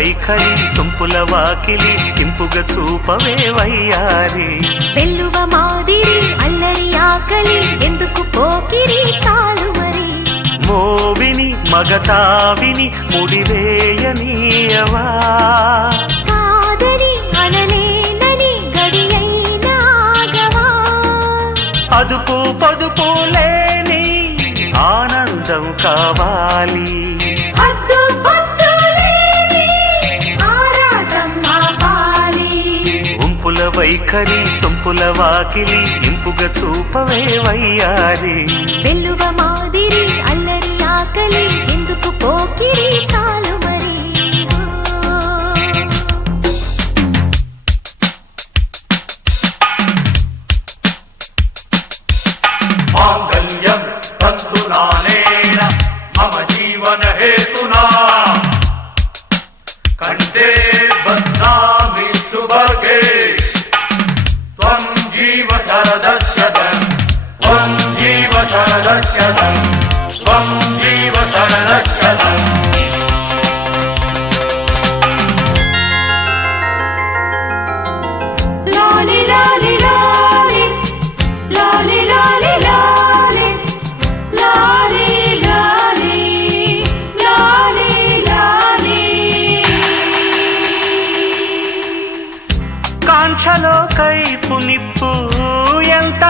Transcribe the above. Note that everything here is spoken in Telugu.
వైఖరి సొంపుల వాకిలి ఇంపుగా చూపవే వయ్యారి వెల్లువ మాదిరి అల్లరి ఆకలి ఎందుకు పోకిరి చాలు మరి మోవిని మగతావిని ముడివేయనీయవా కాదని అనలేనని గడియైనాగవా అదుపు పొదుపు లేని ఆనందం కావాలి ఉంపుల వైఖరి సొంపుల వాకిలి ఇంపుగా చూపవే వయ్యారి వెల్లువ మాదిరి అల్లరి ఆకలి ఎందుకు పోకిరి చాలు మరి మాంగళ్యం తంతునానేన మమ జీవన హేతునా కంటే బధ్నామి సుభగే త్వం జీవ శరదస్యతం త్వం జీవ శరదస్యతం త్వం జీవ శరదస్యతం లాలి లాలి లాలి లాలి లాలి లాలి లాలి లాలి లాలి కాంక్షలో కైపు నిప్పు ఎంత